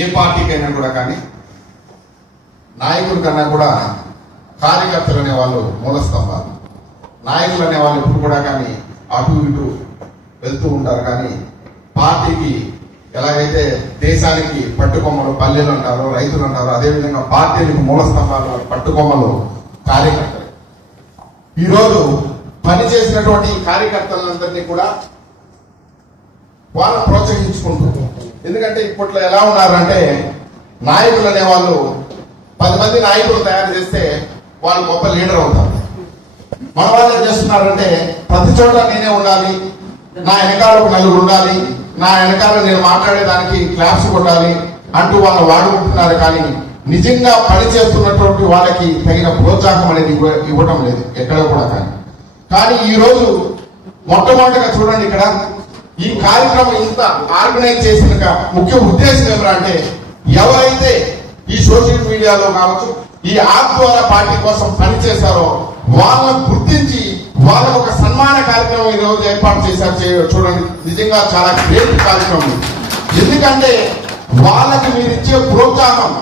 ఏ పార్టీకైనా కూడా కానీ నాయకుల కన్నా కూడా కార్యకర్తలు అనే వాళ్ళు మూల స్తంభాలు. నాయకులు అనే వాళ్ళు ఎప్పుడు కూడా కానీ అటు ఇటు వెళ్తూ ఉంటారు, కానీ పార్టీకి ఎలాగైతే దేశానికి పట్టుకొమ్మలు పల్లెలు అంటారో, రైతులు అంటారో, అదేవిధంగా పార్టీలకు మూల స్తంభాలు పట్టుకొమ్మలు కార్యకర్తలు. ఈరోజు పనిచేసినటువంటి కార్యకర్తలందరినీ కూడా వాళ్ళు ప్రోత్సహించుకుంటారు. ఎందుకంటే ఇప్పట్లో ఎలా ఉన్నారంటే నాయకులు అనే వాళ్ళు 10 మంది నాయకులు తయారు చేస్తే వాళ్ళు గొప్ప లీడర్ అవుతారు. మన వాళ్ళు ఏం చేస్తున్నారంటే ప్రతి చోట నేనే ఉండాలి, నా వెనకాల ఒక నలుగురు ఉండాలి, నా వెనకాల నేను మాట్లాడేదానికి క్లాప్స్ కొట్టాలి అంటూ వాళ్ళు వాడుకుంటున్నారు. కానీ నిజంగా పనిచేస్తున్నటువంటి వాళ్ళకి తగిన ప్రోత్సాహం అనేది ఇవ్వటం లేదు ఎక్కడ కూడా. కానీ ఈ రోజు మొట్టమొదటిగా చూడండి, ఇక్కడ ఈ కార్యక్రమం ఇంత ఆర్గనైజ్ చేసిన ముఖ్య ఉద్దేశం ఏమిటంటే ఎవరైతే ఈ సోషల్ మీడియాలో కావచ్చు ఈ యాప్ ద్వారా పార్టీ కోసం పనిచేశారో వాళ్ళను గుర్తించి వాళ్ళకు ఒక సన్మాన కార్యక్రమం ఈ రోజు ఏర్పాటు చేశారు. చూడండి, నిజంగా చాలా గ్రేట్ కార్యక్రమం. ఎందుకంటే వాళ్ళకి మీరు ఇచ్చే ప్రోత్సాహం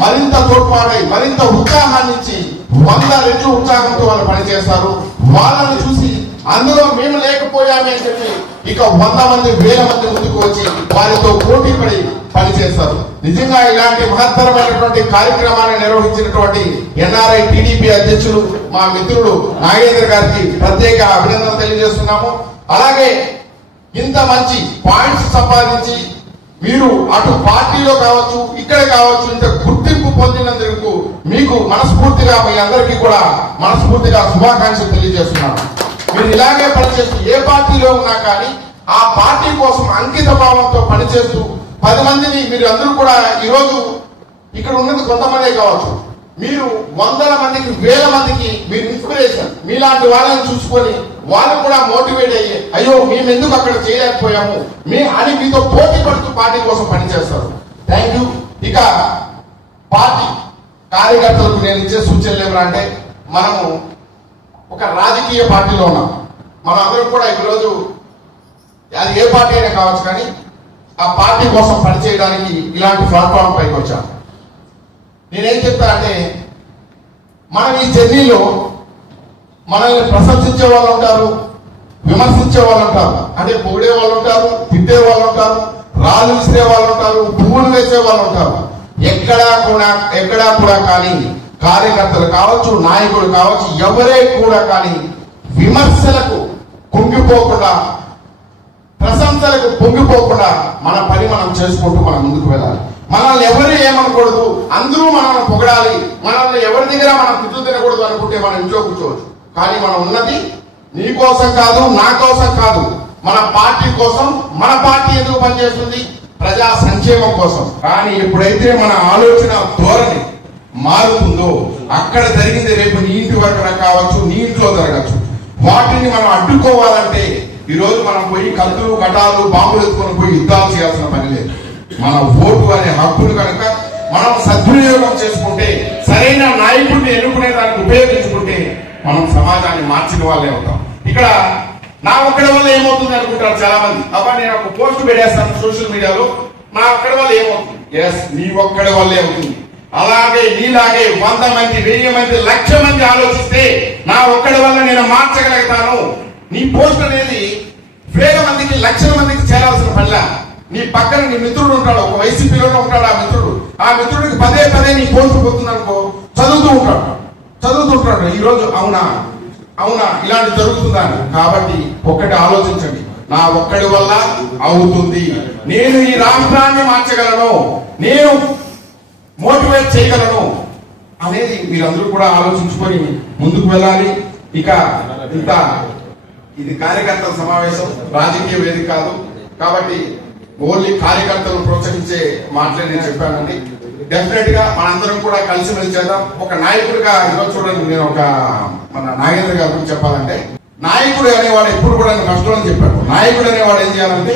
మరింత తోడ్పాటై మరింత ఉత్సాహాన్ని ఇచ్చి 100 రెట్లు ఉత్సాహంతో వాళ్ళు పనిచేస్తారు. వాళ్ళని చూసి అందులో మేము లేకపోయామే అని చెప్పి ఇక 100 మంది 1000 మంది ముందుకు వచ్చి వారితో పోటీ పడి పనిచేస్తారు. నిజంగా ఇలాంటి మహత్తరమైనటువంటి కార్యక్రమాన్ని నిర్వహించినటువంటి ఎన్ఆర్ఐ టీడీపీ అధ్యక్షులు మా మిత్రుడు నాగేంద్ర గారికి ప్రత్యేక అభినందనలు తెలియజేస్తున్నాము. అలాగే ఇంత మంచి పాయింట్స్ సంపాదించి మీరు అటు పార్టీలో కావచ్చు ఇక్కడ కావచ్చు ఇంత గుర్తింపు పొందినందుకు మీకు మనస్ఫూర్తిగా మీ అందరికీ కూడా మనస్ఫూర్తిగా శుభాకాంక్షలు తెలియజేస్తున్నాను. మీరు ఇలాగే పనిచేస్తూ ఏ పార్టీలో ఉన్నా కానీ ఆ పార్టీ కోసం అంకిత భావంతో పనిచేస్తూ 10 మందిని మీరు అందరూ కూడా ఈరోజు ఇక్కడ ఉన్నది కొంతమందే కావచ్చు, మీరు 100 మందికి 1000 మందికి మీరు ఇన్స్పిరేషన్. మీలాంటి వాళ్ళని చూసుకొని వాళ్ళు కూడా మోటివేట్ అయ్యి అయ్యో మేము ఎందుకు అక్కడ చేయలేకపోయాము అని మీతో పోటీ పడుతూ పార్టీ కోసం పనిచేస్తారు. Thank you. ఇక పార్టీ కార్యకర్తలకు నేను ఇచ్చే సూచనలు ఏమంటే మనము ఒక రాజకీయ పార్టీలో ఉన్నాం. మనం అందరం కూడా ఈరోజు అది ఏ పార్టీ అయినా కావచ్చు కానీ ఆ పార్టీ కోసం పనిచేయడానికి ఇలాంటి ప్లాట్ఫామ్ పైకి వచ్చాం. నేనేం చెప్తానంటే మనం ఈ జర్నీలో మనల్ని ప్రశంసించే వాళ్ళు ఉంటారు, విమర్శించే వాళ్ళు ఉంటారు, అంటే పొగిడే వాళ్ళు ఉంటారు, తిట్టే వాళ్ళు ఉంటారు, రాళ్ళు విసిరే వాళ్ళు ఉంటారు, పువ్వులు వేసే వాళ్ళు ఉంటారు. ఎక్కడా కూడా కానీ కార్యకర్తలు కావచ్చు నాయకులు కావచ్చు ఎవరే కూడా కానీ విమర్శలకు కుంగిపోకుండా ప్రశంసలకు పొంగిపోకుండా మన పని మనం చేసుకుంటూ మనం ముందుకు వెళ్ళాలి. మనల్ని ఎవరు ఏమనకూడదు, అందరూ మనల్ని పొగడాలి, మనల్ని ఎవరి దగ్గర మనం తిట్లు తినకూడదు అనుకుంటే మనం ఇంట్లో కూర్చోవచ్చు. కానీ మనం ఉన్నది నీ కోసం కాదు, నా కోసం కాదు, మన పార్టీ కోసం. మన పార్టీ ఎందుకు పనిచేస్తుంది? ప్రజా సంక్షేమం కోసం. కానీ ఎప్పుడైతే మన ఆలోచన ధోరణి మారుతుందో అక్కడ జరిగింది రేపు నీ ఇంటి వరకు కావచ్చు, నీ ఇంట్లో జరగచ్చు. వాటిని మనం అడ్డుకోవాలంటే ఈ రోజు మనం పోయి కత్తులు కటాలు బాంబులు ఎత్తుకొని పోయి యుద్ధాలు చేయాల్సిన పని లేదు. మన ఓటు అనే హక్కును కనుక మనం సద్వినియోగం చేసుకుంటే, సరైన నాయకుడిని ఎన్నుకునే దానికి ఉపయోగించుకుంటే మనం సమాజాన్ని మార్చిన వాళ్ళే అవుతాం. ఇక్కడ నా ఒక్కడి వల్ల ఏమవుతుంది అనుకుంటారు చాలా మంది. అబ్బా నేను ఒక పోస్ట్ పెట్టేస్తాను సోషల్ మీడియాలో, నా ఒక్కడి వల్ల ఏమవుతుంది? ఎస్, నీ ఒక్కడి వల్లే అవుతుంది. అలాగే నీలాగే 100 మంది 1000 మంది 1,00,000 మంది ఆలోచిస్తే నా ఒక్కడి వల్ల నేను మార్చగలుగుతాను. నీ పోస్ట్ అనేది 1000 మందికి 1,00,000 మందికి చేరాల్సిన పనిలా. నీ పక్కన నీ మిత్రుడు ఉంటాడు, ఒక వైసీపీలోనే ఉంటాడు. ఆ మిత్రుడికి పదే నీ పోస్ట్ పోతుంది అనుకో, చదువుతుంటాడు ఈ రోజు అవునా ఇలాంటి జరుగుతుందా. కాబట్టి ఒక్కటి ఆలోచించండి, నా ఒక్కడి వల్ల అవుతుంది, నేను ఈ రాష్ట్రాన్ని మార్చగలను, నేను మోటివేట్ చేయగలను అనేది మీరందరూ కూడా ఆలోచించుకొని ముందుకు వెళ్ళాలి. ఇక ఇది కార్యకర్తల సమావేశం, రాజకీయ వేదిక కాదు. కాబట్టి ఓన్లీ కార్యకర్తలు ప్రోత్సహించే మాటలే నేను చెప్పానండి. డెఫినెట్ గా మనందరం కూడా కలిసి చేద్దాం. ఒక నాయకుడిగా ఈరోజు చూడండి, నేను మన నాగేంద్ర గారి గురించి చెప్పాలంటే, నాయకుడు అనేవాడు ఎప్పుడు కూడా ఫస్ట్ అని చెప్పాడు. నాయకుడు అనేవాడు ఏం చేయాలంటే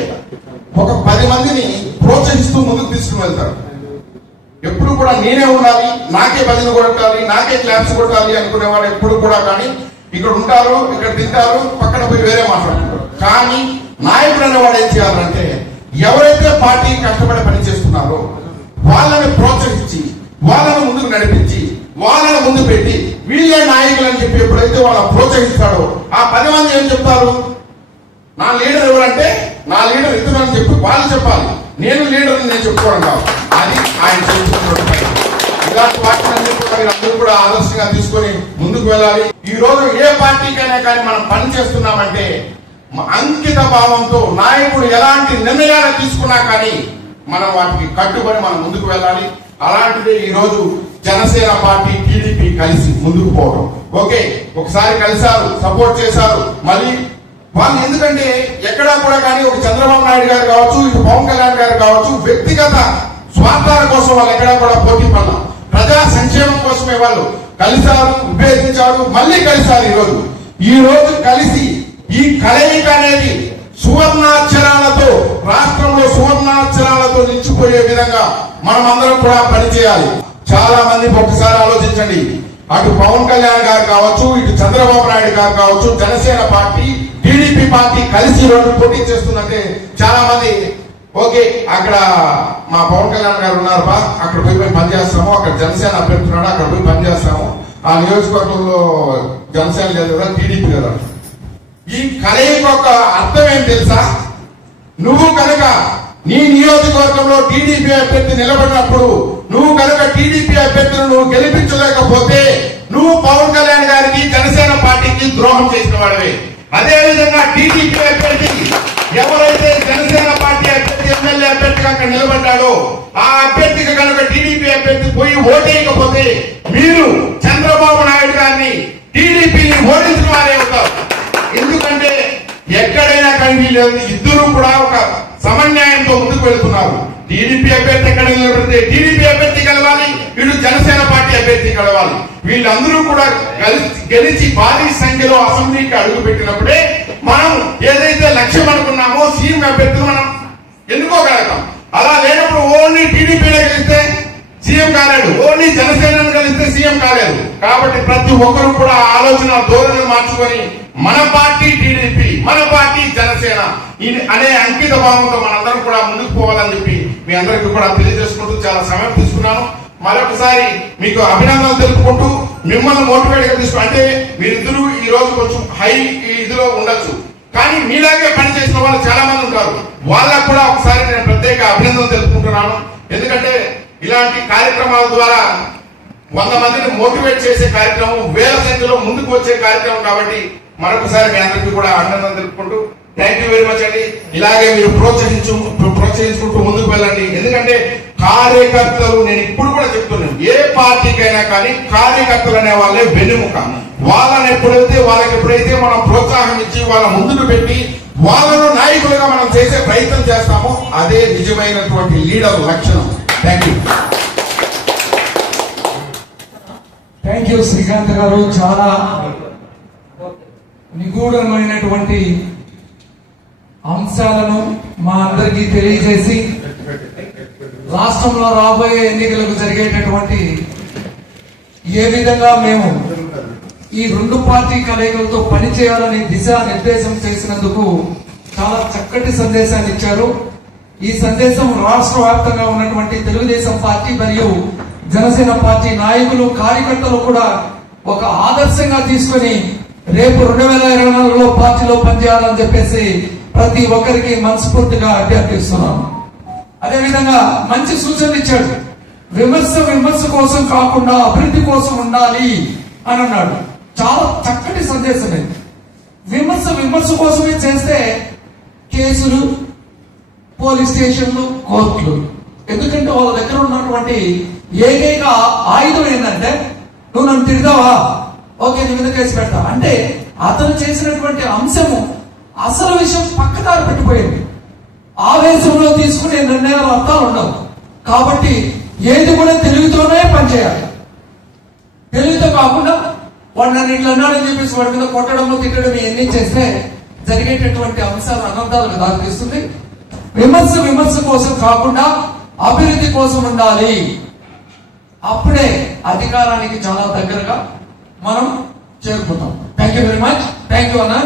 ఒక 10 మందిని ప్రోత్సహిస్తూ ముందుకు తీసుకుని వెళ్తారు. ఎప్పుడు కూడా నేనే ఉండాలి, నాకే బదిలీ కొట్టాలి, నాకే క్లాప్స్ కొట్టాలి అనుకునేవాడు ఎప్పుడు కూడా కానీ ఇక్కడ ఉంటారు, ఇక్కడ తింటారు, పక్కన పోయి వేరే మాట్లాడుతుంటారు. కానీ నాయకుడు అనేవాడు ఏం చేయాలంటే ఎవరైతే పార్టీ కష్టపడి పని చేస్తున్నారో వాళ్ళని ప్రోత్సహించి వాళ్ళని ముందుకు నడిపించి వాళ్ళని ముందు పెట్టి వీళ్ళే నాయకులు అని చెప్పి ఎప్పుడైతే వాళ్ళని ప్రోత్సహిస్తాడో ఆ 10 మంది ఏం చెప్తారు, నా లీడర్ ఎవరంటే నా లీడర్ ఇతను అని చెప్పి వాళ్ళు చెప్పాలి. నేను లీడర్ నేను చెప్పుకోవడం కాదు. అది ఆయన చెప్తున్నటువంటి ఇలాంటి వాటిని కూడా మీరందరూ కూడా ఆదర్శంగా తీసుకొని ముందుకు వెళ్ళాలి. ఈ రోజు ఏ పార్టీకైనా కానీ మనం పని చేస్తున్నామంటే అంకిత భావంతో నాయకుడు ఎలాంటి నిర్ణయాలు తీసుకున్నా కానీ మనం వాటికి కట్టుబడి మనం ముందుకు వెళ్ళాలి. అలాంటిదే ఈ రోజు జనసేన పార్టీ టీడీపీ కలిసి ముందుకు పోవడం. ఓకే, ఒకసారి కలిశారు, సపోర్ట్ చేశారు. మళ్ళీ వాళ్ళు ఎందుకంటే ఎక్కడా కూడా కానీ ఒక చంద్రబాబు నాయుడు గారు కావచ్చు, ఇటు పవన్ కళ్యాణ్ గారు కావచ్చు, వ్యక్తిగత స్వార్థాల కోసం వాళ్ళు ఎక్కడా కూడా పోటీ పడడం, ప్రజా సంక్షేమం కోసమే వాళ్ళు కలిశారు, విభేదించారు, మళ్ళీ కలిశారు. ఈ రోజు కలిసి ఈ కలయిక అనేది సువర్ణాక్షరాలతో రాష్ట్రంలో సువర్ణాక్షరాలతో నిలిచిపోయే విధంగా మనం అందరం కూడా పనిచేయాలి. చాలా మంది ఒకసారి ఆలోచించండి, అటు పవన్ కళ్యాణ్ గారు కావచ్చు, ఇటు చంద్రబాబు నాయుడు గారు కావచ్చు, జనసేన పార్టీ టీడీపీ పార్టీ కలిసి రోజు పోటీ చేస్తుందంటే చాలా మంది ఓకే అక్కడ మా పవన్ కళ్యాణ్ గారు ఉన్నారు బా, అక్కడ పోయి పనిచేస్తాము, అక్కడ జనసేన అభ్యర్థున్నాడు అక్కడ పోయి పనిచేస్తాము, ఆ నియోజకవర్గంలో జనసేన లేదు కదా టీడీపీ కదా. ఈ కలయిక యొక్క అర్థం ఏం తెలుసా? నువ్వు కనుక నీ నియోజకవర్గంలో టీడీపీ అభ్యర్థి నిలబడినప్పుడు నువ్వు కనుక టీడీపీ అభ్యర్థులను నువ్వు గెలిపించలేకపోతే నువ్వు పవన్ కళ్యాణ్ గారికి జనసేన పార్టీకి ద్రోహం చేసిన వాడివే. అదేవిధంగా టీడీపీ అభ్యర్థి ఎవరైతే జనసేన పార్టీ అభ్యర్థి ఎమ్మెల్యే అభ్యర్థిగా అక్కడ నిలబడ్డాడో ఆ అభ్యర్థికి కనుక టీడీపీ అభ్యర్థి పోయి ఓటేయకపోతే మీరు చంద్రబాబు నాయుడు గారిని టీడీపీని ఓడించిన వారే అవుతారు. ఎందుకంటే ఎక్కడైనా కానీ వీళ్ళు ఇద్దరు కూడా ఒక సమన్యాయంతో ముందుకు వెళుతున్నారు. టీడీపీ అభ్యర్థి ఎక్కడ నిలబడితే టీడీపీ అభ్యర్థి కలవాలి, వీళ్ళు జనసేన పార్టీ అభ్యర్థి కలవాలి. వీళ్ళందరూ కూడా గెలిచి భారీ సంఖ్యలో అసెంబ్లీకి అడుగు పెట్టినప్పుడే మనం ఏదైతే లక్ష్యం అనుకున్నామో సీఎం అభ్యర్థులు మనం ఎన్నుకోగలుగుతాం. అలా లేనప్పుడు ఓన్లీ టీడీపీలో గెలిస్తే సీఎం కాలేడు, ఓన్లీ జనసేనను కలిస్తే సీఎం కాలేదు. కాబట్టి ప్రతి ఒక్కరు కూడా ఆలోచన ధోరణి మార్చుకొని మన పార్టీ టీడీపీ, మన పార్టీ జనసేన అనే అంకిత భావంతో మనందరం కూడా ముందుకు పోవాలని చెప్పి మీ అందరికీ కూడా తెలియజేసుకుంటూ చాలా సమయం తీసుకున్నాను. మరొకసారి మీకు అభినందనలు తెలుపుకుంటూ మిమ్మల్ని మోటివేట్ గా తీసుకు అంటే మీరిద్దరూ ఈ రోజు కొంచెం హై ఇదిలో ఉండొచ్చు, కానీ మీలాగే పనిచేసిన వాళ్ళు చాలా మంది ఉంటారు. వాళ్ళకు కూడా ఒకసారి నేను ప్రత్యేక అభినందనలు తెలుపుకుంటున్నాను. ఎందుకంటే ఇలాంటి కార్యక్రమాల ద్వారా 100 మందిని మోటివేట్ చేసే కార్యక్రమం, వేల సంఖ్యలో ముందుకు వచ్చే కార్యక్రమం. కాబట్టి మరొకసారి మీ అందరికీ కూడా అభినందనలు తెలుపుకుంటూ థ్యాంక్ యూ వెరీ మచ్ అండి. ఇలాగే మీరు ప్రోత్సహించుకుంటూ ముందుకు వెళ్ళండి. ఎందుకంటే కార్యకర్తలు, నేను ఇప్పుడు కూడా చెప్తున్నాను, ఏ పార్టీకైనా కానీ కార్యకర్తలు అనే వాళ్ళే వెన్నెముక. వాళ్ళకి ఎప్పుడైతే మనం ప్రోత్సాహం ఇచ్చి వాళ్ళ ముందుకు పెట్టి వాళ్ళను నాయకులుగా మనం చేసే ప్రయత్నం చేస్తామో అదే నిజమైనటువంటి లీడర్ లక్షణం. థ్యాంక్ యూ శ్రీకాంత్ గారు. చాలా నిగూఢమైనటువంటి అంశాలను మా అందరికీ తెలియజేసి రాష్ట్రంలో రాబోయే ఎన్నికలకు జరిగేటటువంటి ఏ విధంగా మేము ఈ 2 పార్టీ కలయికలతో పనిచేయాలని దిశానిర్దేశం చేసినందుకు చాలా చక్కటి సందేశాన్ని ఇచ్చారు. ఈ సందేశం రాష్ట్ర వ్యాప్తంగా ఉన్నటువంటి తెలుగుదేశం పార్టీ మరియు జనసేన పార్టీ నాయకులు, కార్యకర్తలు కూడా ఒక ఆదర్శంగా తీసుకుని రేపు 2024లో పార్టీలో పనిచేయాలని చెప్పేసి ప్రతి ఒక్కరికి మనస్ఫూర్తిగా అభ్యర్థిస్తున్నాను. అదేవిధంగా మంచి సూచనలు ఇచ్చాడు. విమర్శ కోసం కాకుండా అభివృద్ధి కోసం ఉండాలి అని అన్నాడు. చాలా చక్కటి సందేశం ఇది. విమర్శ కోసమే చేస్తే కేసులు, పోలీస్ స్టేషన్లు, కోర్టులు. ఎందుకంటే వాళ్ళ దగ్గర ఉన్నటువంటి ఏకైక ఆయుధం ఏంటంటే నువ్వు నన్ను తిడతావా, ఓకే నీ మీద కేసు పెడతా అంటే అతను చేసినటువంటి అంశము అసలు విషయం పక్కదారి పెట్టిపోయింది. ఆవేశంలో తీసుకునే నిర్ణయాలు అర్థాలు ఉండవు. కాబట్టి ఏది కూడా తెలివితోనే పనిచేయాలి. తెలివితో కాకుండా వాడు నన్ను ఇట్లా అన్నాడని చెప్పేసి వాడి మీద కొట్టడము, తిట్టడం ఇవన్నీ చేస్తే జరిగేటటువంటి అంశాలు అనర్థాలకు దారితీస్తుంది. విమర్శ కోసం కాకుండా అభివృద్ధి కోసం ఉండాలి. అప్పుడే అధికారానికి చాలా దగ్గరగా మనం చేరుకుంటాం. Thank you very much. Thank you అన్న.